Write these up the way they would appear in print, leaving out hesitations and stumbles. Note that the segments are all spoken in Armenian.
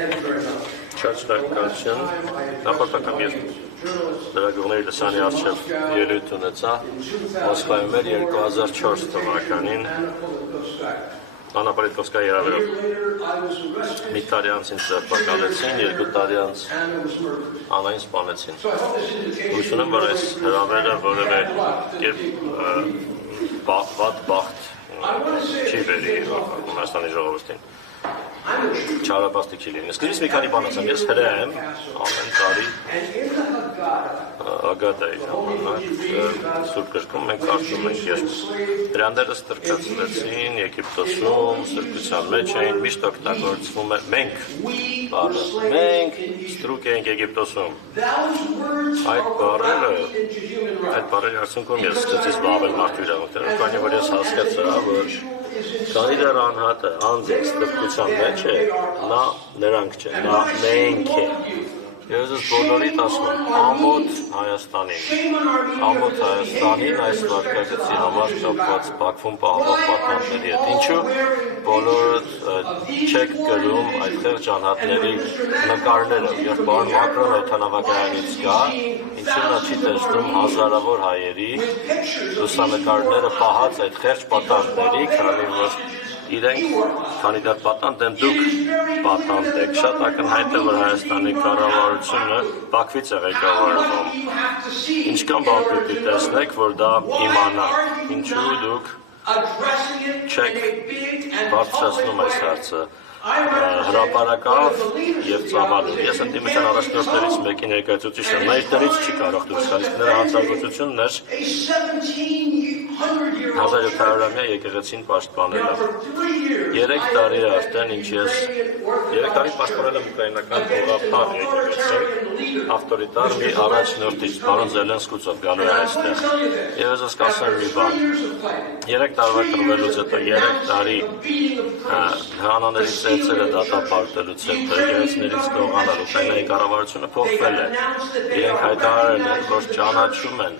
Շարժնակություն նախորդական լրագրողների լսանի առջև ելույթ ունեցա Մոսկվայում էր 2004 թվականին Անապոլիտկովսկայի երավերով մի տարի անց ինձ ձերբակալեցին, 2 տարի անց անային սպանեցին։ Հույս ունեմ, որ այս հրավերը որևէ վատ բախտ չի բերի Հայաստանի ժողովրդին։ Չարաբաստիկ չի լինի։ Սկզբից մի քանի բան ասեմ, ես հրեա եմ, ամեն տարի Ագադայի ժամանակ Սուրբ գրքում մենք կարդում ենք հրեաները ստրկացվեցին Եգիպտոսում, սրբության մեջ էին, միշտ օգտագործվում է մենք բառը, մենք ստրուկ ենք Եգիպտոսում։ Այդ բառերի արդյունքում ես սկսեցի զբաղվել մարդու իրավունքներով, քանի որ ես հասկացա, որ քանի դեռ անհատը անձ է ստրկության մեջ է, նա նրանք չէ, նա մենք է։ Ես ես բոլորիդ ասում եմ, ամոթ Հայաստանին այս վարկագծի համար կապված Բաքվում պահվող պատանների հետ։ Ինչու բոլորդ չեք գրում այդ խեղճ անհատների նկարները, երբ պարոն Մակրոնը օդանավակայանից գա, ինչու նա չի տեսնում հազարավոր հայերի լուսանկարները պահած այդ խեղճ պատանների, քանի որ քանի դեռ պատանդ են, դուք պատանդ եք, շատ ակնհայտ է, որ Հայաստանի կառավարությունը Բաքվից է ղեկավարվում։ Ինչքան բան պետք է տեսնեք, որ դա իմանաք, ինչու դուք չեք բարձրացնում այս հարցը։ Հրապարակավ և ծավալում։ Ես ընդդիմության առաջնորդներից մեկի ներկայացուցիչն եմ, նա իր տնից չի կարող դուրս գալ, նրա հանձնարարությունն էր 1700-ամյա եկեղեցին պաշտպանել։ 3 տարի է արդեն, ինչ ես 3 տարի պաշտպանել եմ ուկրաինական ուղղափառ եկեղեցին, ավտորիտար մի առաջնորդից, պարոն Զելենսկուցով գալու է այստեղ։ Եվ ես կասեմ մի բան, 3 տարվա կռվելուց հետո 3 տարի հրանաների ծեցերը դատապարտելուց հետո եկեղեցիներից գողանալ Ուկրաինայի կառավարությունը փոխվել է։ Իրենք հայտարարել են, որ ճանաչում են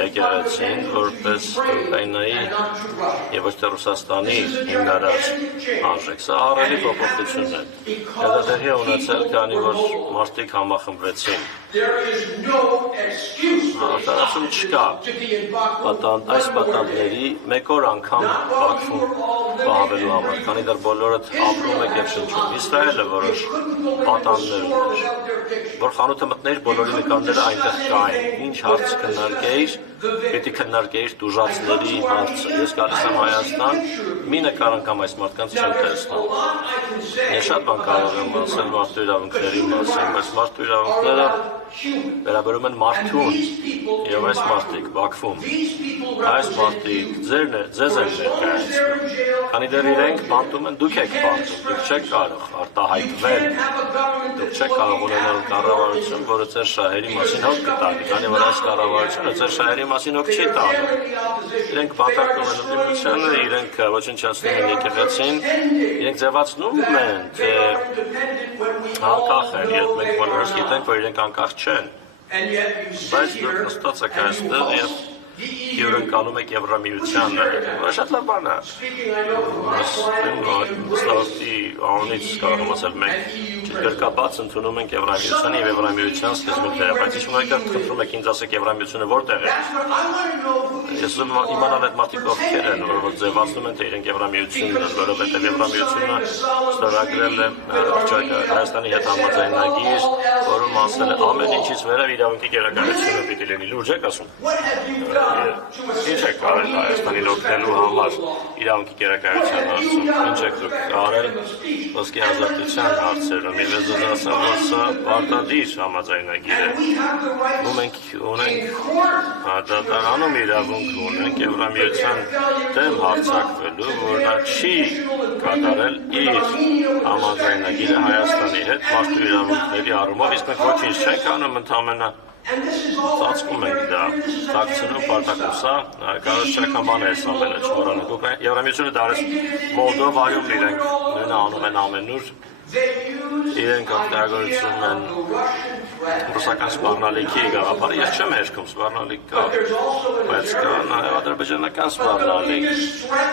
եկեղեցին որպես Ուկրաինայի եւ ոչ թե Ռուսաստանի հիմնարար արժեք։ Սա ահռելի փոփոխություն է։ Դա դեռ է ունեցել, քանի որ մարդիկ համախմբվեցին։ Արտարացում չկա այս պատանդների մեկ օր անգամ Բաքվում պահվելու համար, քանի դեռ բոլորդ ապրում եք և շնչում։ Իսրայելը որոշ պատանդներ ուներ, որ խանութը մտնեիր, բոլորի նկարները այնտեղ կային։ Ինչ հարց քննարկեիր, պետք է քննարկեիր տուժածների հարցը։ Ես գալիս եմ Հայաստան, մի նկար անգամ այս մարդկանց չեմ տեսնում։ Ես շատ բան կարող եմ ասել մարդու իրավունքների մասին, բայց մարդու իրավունքները վերաբերում են մարդուն և այս մարդիկ Բաքվում։ Այս մարդիկ ձեզ են ներկայացնում, քանի դեռ իրենք բանտում են, դուք եք բանտում, դուք չեք կարող արտահայտվել, դուք չեք կարող ունենալ կառավարություն, որը ձեր շահերի մասին հոգ կտանի, քանի որ այս կառավարությունը ձեր շահերի մասին հոգ չի տանում։ Իրենք բանտարկում են ընդդիմությանը, իրենք ոչնչացնում են եկեղեցին, իրենք ձևացնում են, թե անկախ են, և մենք բոլորս գիտենք, որ իրենք անկախ չեն, բայց դուք նստած եք այստեղ և հյուրընկալում եք Եվրամիությանը, որ շատ լավ բան է։ Սլավի անունից կարող եմ ասել, մենք չգրկաբաց ընդունում ենք Եվրամիությանը և Եվրամիության սկզբունքները, բայց ինչ մեկը խնդրում եք ինձ ասեք Եվրամիությունը որտեղ է։ Ես ուզում իմանալ այդ մարդիկ ովքեր են, որ ձևացնում են, թե իրենք Եվրամիությունն են, որովհետև Եվրամիությունը ստորագրել է Հայաստանի հետ համաձայնագիր, որում ասել է ամեն ինչից վերև իրավունքի գերակայությունը պիտի լինի։ Լուրջ եք ասում։ Ինչ եք կարել Հայաստանին օգնելու համար իրավունքի գերակայության հարցում, ինչ եք դուք կարել ոսկի ազատության հարցերում, և ես ձեզ ասեմ, որ սա պարտադիր համաձայնագիր է, ու մենք ունենք դատարանում իրավունք ունենք Եվրամիության դեմ հարձակվելու, որ նա չի կատարել իր համաձայնագիրը Հայաստանի հետ մարդու իրավունքների առումով, իսկ մենք ոչինչ չենք անում, ընդամենը ծածկում ենք դա, ծածկում պարտակում, սա կարող չական բան է այս ամենը չմոռանանք։ Եվրամիությունը դարես Մոլդովայում իրենք նույնը անում են ամենուր, իրենք օգտագործում են ռուսական սպառնալիքի գաղափարը, ես չեմ հերքում սպառնալիք կա, բայց կա նաև ադրբեջանական սպառնալիք,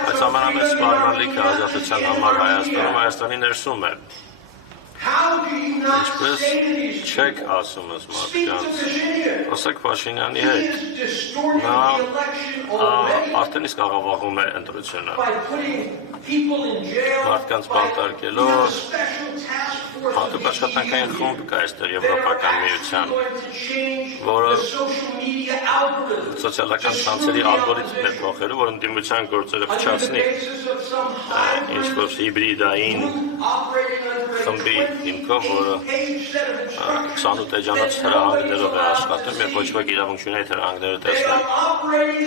բայց ամենամեծ սպառնալիքը ազատության համար Հայաստանի ներսում է։ Ինչպես չեք ասում ես մարդկանց, ասեք Փաշինյանի հետ, նա արդեն իսկ աղավաղում է ընտրությունը, մարդկանց բանտարկելով, հատուկ աշխատանքային խումբ կա այստեղ Եվրոպական միության, որը սոցիալական ցանցերի ալգորիթմն է փոխելու, որ ընդդիմության գործերը փչացնի, ինչ-որ հիբրիդային խմբի հիմքով, որը 28 էջանոց հրահանգներով է աշխատում և ոչ ոք իրավունք չունի այդ հրահանգները տեսնել։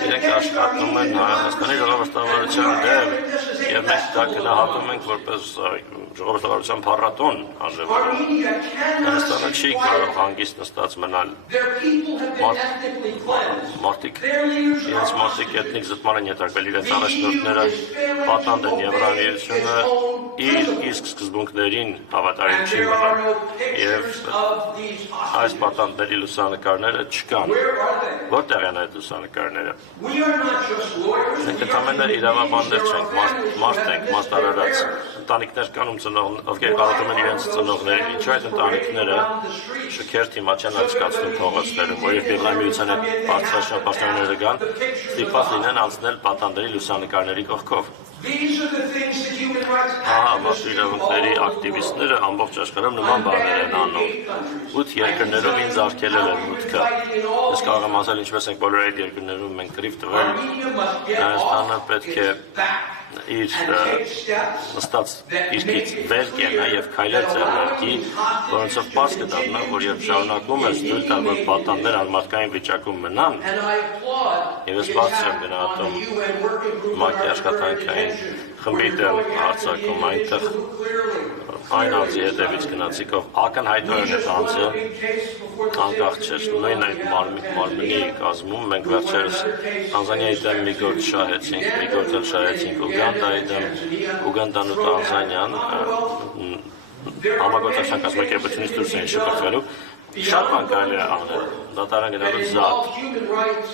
Իրենք աշխատում են Հայաստանի ժողովրդավարության դեմ և մենք դա գնահատում ենք որպես ժողովրդավարության փառատոն արժևորում։ Հայաստանը չի կարող հանգիստ նստած մնալ։ Իրենց մարդիկ էթնիկ զտման են ետարկվել, իրենց առաջնորդները պատանդ են Եվրամիությունը իր իսկ սկզբունքներին հավատարիմ չի մնալ և այս պատանդների լուսանկարները չկան։ Որտեղ են այդ լուսանկարները։ Մենք ընդամենը իրավաբաններ չենք, մարդ ենք, մարդ արարած, ընտանիքներ կան, ովքեր կարոտում են իրենց ծնողներին, ինչու այդ ընտանիքները շքերթ հիմա չեն անցկացնում փողոցներում, որև Եվրամիության հետ բարձրաշնորհ պաշտոնյաները կան, ստիպված լինեն անցնել պատանդների լուսանկարների կողքով։ Մարդու իրավունքների ակտիվիստները ամբողջ աշխարհում նման բաներ են անում։ 8 երկրներում ինձ արգելել են մուտքը։ Ես կարող եմ ասել ինչպես ենք բոլոր այդ երկրներում մենք կռիվ տվել։ Հայաստանը պետք է իր նստած իրքից վեր կենա և քայլեր ձեռնարկի, որոնցով պարզ կդառնա, որ երբ շարունակում ես թույլ տալ, որ պատանդներ անմարդկային վիճակում մնան, և ես բարձր եմ գնահատում ՄԱԿ-ի աշխատանքային խմբի դեմ արձակում, այնտեղ այն անձի հետևից գնացիկով ակնհայտորեն այդ անձը անկախ չէր։ Նույն այդ մարմնի կազմում մենք վերջերս Տանզանիայի դեմ մի գործ շահեցինք, մի գործ էլ շահեցինք Ուգանդայի դեմ, Ուգանդան ու Տանզանիան համագործակցության կազմակերպությունից դուրս էին շփոթվելու։ Շատ բան կարելի է անել, դատարան գնալու զատ,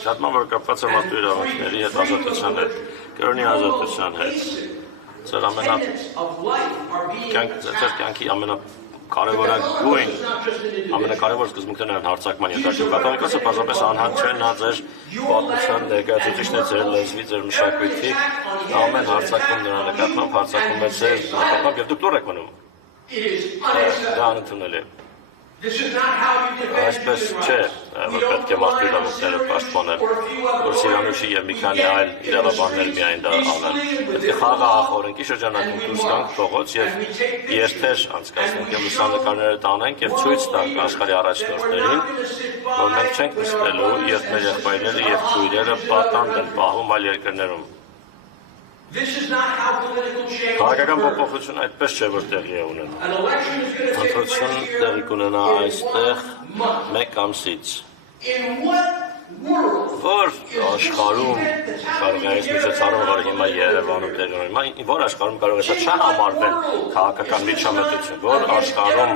շատ բան որ կապված է մարդու իրավունքների հետ, ազատության հետ, կրոնի ազատության հետ, ձեր կյանքի ամենակարևորագույն, ամենակարևոր սկզբունքներն են հարձակման ետարկում։ Կաթողիկոսը պարզապես անհատ չէ, նա ձեր պատմության ներկայացուցիչն է, ձեր լեզվի, ձեր մշակույթի, ամեն հարձակում նրա նկատմամբ հարձակում է ձեր նկատմամբ և դուք դուր եք մնում։ Դա անընդունելի է։ Այսպես չէ, որ պետք է մարդու իրավունքները պաշտպանել, որ Սիրանուշի և մի քանի այլ իրավաբաններ միայն դա անեն։ Պետք է խաղաղ օրենքի շրջանակում դուրս գանք փողոց և երթեր անցկացնենք և լուսանկարները տանենք և ցույց տանք աշխարհի առաջնորդներին, որ մենք չենք նստելու, երբ մեր եղբայրները և քույրերը պատանդ են պահում այլ երկրներում։ Քաղաքական փոփոխությունը այդպես չէ, որ տեղի է ունենում։ Ընտրություն տեղի կունենա այստեղ 1 ամսից։ Որ աշխարհում կարող է այս միջոցառումը, որ հիմա Երևանում տեղի ունի, որ աշխարհում կարող է սա չհամարվել քաղաքական միջամտություն, որ աշխարհում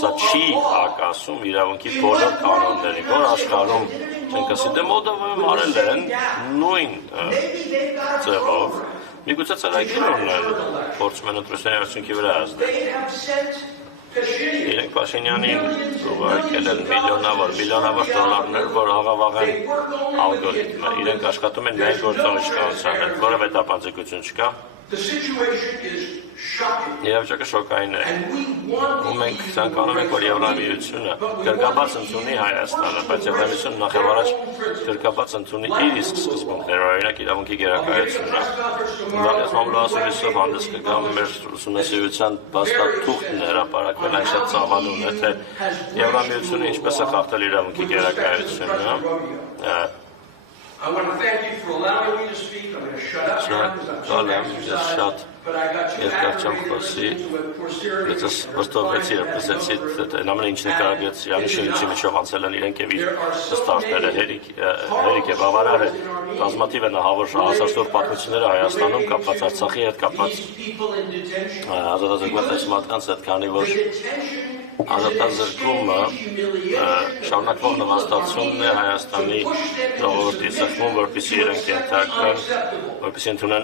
սա չի հակասում իրավունքի բոլոր կանոններին, որ աշխարհում չենք ասի, դե Մոլդովայում արել են նույն ձևով, միգուցե ծրագիր ունեն, փորձում են ընտրությունների արդյունքի վրա հասնել։ Իրենք Փաշինյանին ուղարկել են միլիոնավոր դոլարներ, որ աղավաղեն ալգորիթմը։ Իրենք աշխատում են միայն գործող իշխանության հետ, որևէ տապանձիկություն չկա։ Իրավիճակը շոկային է։ Ու մենք ցանկանում ենք, որ Եվրամիությունը գրկաբաց ընդունի Հայաստանը, բայց Եվրամիությունը նախ եւ առաջ գրկաբաց ընդունի իր իսկ սկզբունքները, օրինակ իրավունքի գերակայությունը։ Ես մամլոասումիսով հանդես կգամ մեր ուսումնասիրության փաստաթուղթն հրապարակվել, այն շատ ծավալուն է, թե Եվրամիությունը ինչպես է խախտել իրավունքի գերակայությունը։ I want to thank you for allowing me to speak. I'm going to shut up now because Երկար չեմ խոսի, ես վստահվեցի, ռեպրեսեցի, ամեն ինչ նկարագրեցի, անիշի միջով անցել են իրենք և իր ստարտները, հերիք և ավարար է, բազմաթիվ են ահավոր հասարսոր պատմությունները Հայաստանում կապված Արցախի հետ կապված ազատազրկված այս մարդկանց հետ, քանի որ ազատազրկումը շարունակվող նվաստացումն է Հայաստանի ժողովրդի սխմում, որպեսզի իրենք ենթարկվեն, որպեսզի ընդունեն